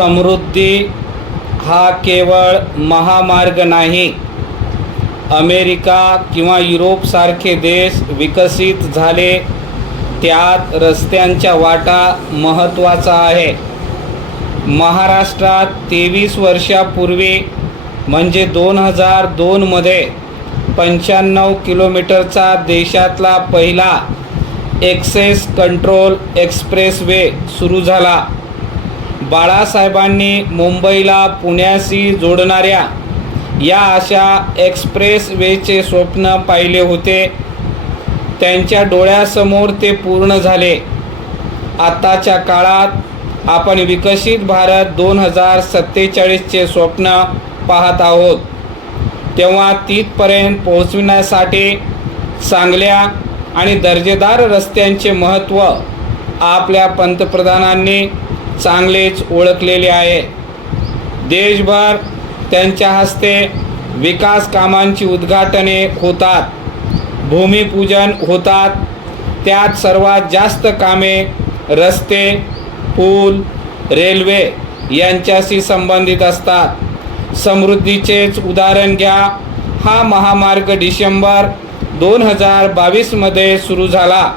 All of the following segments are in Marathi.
समृद्धी हा केवळ महामार्ग नाही. अमेरिका किंवा युरोपसारखे देश विकसित झाले त्यात रस्त्यांच्या वाटा महत्त्वाचा आहे. महाराष्ट्रात 23 वर्षापूर्वी म्हणजे 2002 मध्ये 95 किलोमीटरचा देशातला पहिला ॲक्सेस कंट्रोल एक्सप्रेसवे सुरू झाला. बाळासाहेबांनी मुंबईला पुण्याशी जोडणाऱ्या या अशा एक्सप्रेसवेचे स्वप्न पाहिले होते. त्यांच्या डोळ्यासमोर ते पूर्ण झाले. आताच्या काळात आपण विकसित भारत 2047चे स्वप्न पाहत आहोत. तेव्हा तिथपर्यंत पोहोचविण्यासाठी चांगल्या आणि दर्जेदार रस्त्यांचे महत्त्व आपल्या पंतप्रधानांनी चांगलेच ओळखलेले आहे. देशभर त्यांच्या हस्ते विकास कामांची उद्घाटने होतात, भूमिपूजन होतात. त्यात सर्वात जास्त कामे रस्ते, पूल, रेल्वे यांच्याशी संबंधित असतात. समृद्धीचेच उदाहरण घ्या. हा महामार्ग डिसेंबर 2022 मध्ये सुरू झाला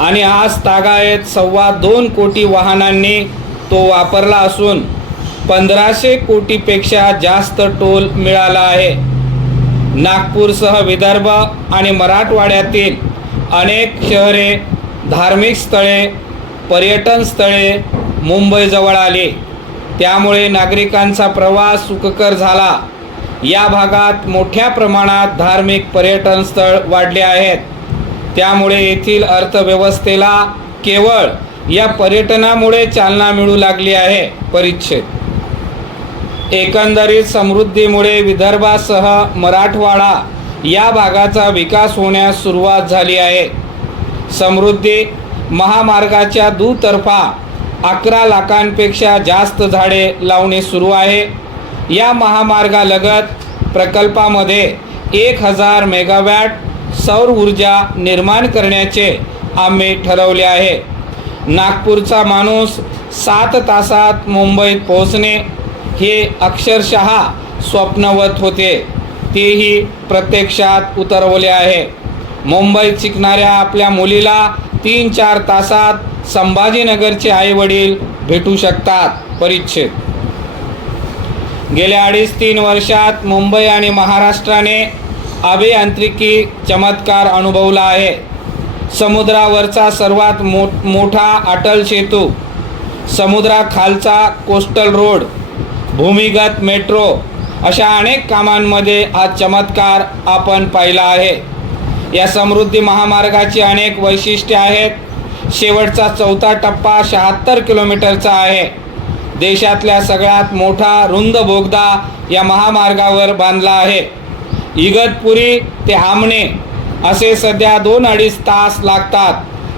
आणि आज तागायत 2.25 कोटी वाहनांनी तो वापरला असून 1500 कोटीपेक्षा जास्त टोल मिळाला आहे. नागपूरसह विदर्भ आणि मराठवाड्यातील अनेक शहरे, धार्मिक स्थळे, पर्यटन स्थळे मुंबईजवळ आली. त्यामुळे नागरिकांचा प्रवास सुखकर झाला. या भागात मोठ्या प्रमाणात धार्मिक पर्यटन स्थळ वाढले आहेत. त्यामुळे येथील अर्थव्यवस्थेला केवळ या पर्यटनामुळे चालना मिळू लागली आहे. परिच्छेद एकंदरीत समृद्धीमुळे विदर्भासह मराठवाडा या भागाचा विकास होण्यास सुरुवात झाली आहे. समृद्धी महामार्गाच्या दुतर्फा 11 लाखांपेक्षा जास्त झाडे लावणे सुरू आहे. या महामार्गालगत प्रकल्पामध्ये 1000 मेगावॅट सौर ऊर्जा निर्माण करण्याचे आम्ही ठरवले आहे. नागपूरचा माणूस 7 तासात मुंबईत पोहोचणे हे अक्षरशः स्वप्नवत होते. तेही प्रत्यक्षात उतरवले आहे. मुंबईत शिकणाऱ्या आपल्या मुलीला 3-4 तासात संभाजीनगरचे आईवडील भेटू शकतात. परिच्छेद गेल्या 2.5-3 वर्षात मुंबई आणि महाराष्ट्राने अभियांत्रिकी चमत्कार अनुभवला आहे. समुद्रावरचा सर्वात मोठा अटल सेतू, समुद्राखालचा कोस्टल रोड, भूमिगत मेट्रो अशा अनेक कामांमध्ये हा चमत्कार आपण पाहिला आहे. या समृद्धी महामार्गाची अनेक वैशिष्ट्ये आहेत. शेवटचा 4था टप्पा 76 किलोमीटरचा आहे. देशातल्या सगळ्यात मोठा रुंद बोगदा या महामार्गावर बांधला आहे. इगतपुरी ते आमणे असे सध्या 2-2.5 तास लागतात.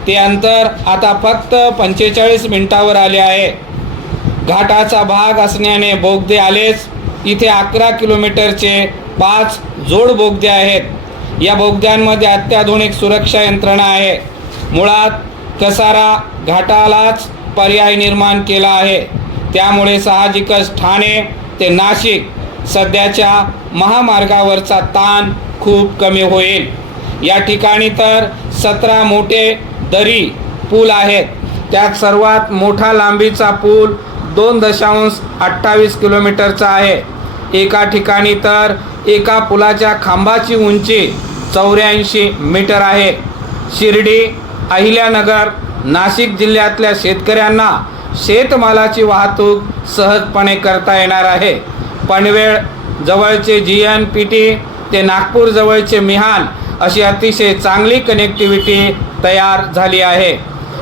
ते अंतर आता फक्त 45 मिनिटावर आले आहे. घाटाचा भाग असण्याने बोगदे आलेच. इथे 11 किलोमीटरचे 5 जोड बोगदे आहेत. या बोगद्यांमध्ये अत्याधुनिक सुरक्षा यंत्रणा आहे. मुळात कसारा घाटालाच पर्याय निर्माण केला आहे. त्यामुळे साहजिकच ठाणे ते नाशिक सध्याच्या महामार्गावरचा ताण खूप कमी होईल. या ठिकाणी तर 17 मोठे दरी पूल आहेत. त्यात सर्वात मोठा लांबीचा पूल 2.28 किलोमीटरचा आहे. एका ठिकाणी तर एका पुलाच्या खांबाची उंची 84 मीटर आहे. शिर्डी, अहिल्यानगर, नाशिक जिल्ह्यातल्या शेतकऱ्यांना शेतमालाची वाहतूक सहजपणे करता येणार आहे. पनवेल जवळचे GNPT ते नागपूर जवळचे मिहान अशी अतिशय चांगली कनेक्टिव्हिटी तयार झाली आहे.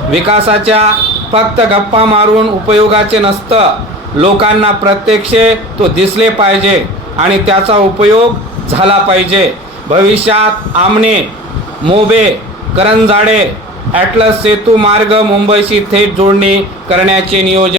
विकासाच्या फक्त गप्पा मारून उपयोगाचे नसतं. लोकांना प्रत्यक्ष तो दिसले पाहिजे आणि त्याचा उपयोग झाला पाहिजे. भविष्यात आमने, मोबे, करंजाडे, ॲटलस सेतू मार्ग मुंबईशी थेट जोडणी करण्याचे नियोजन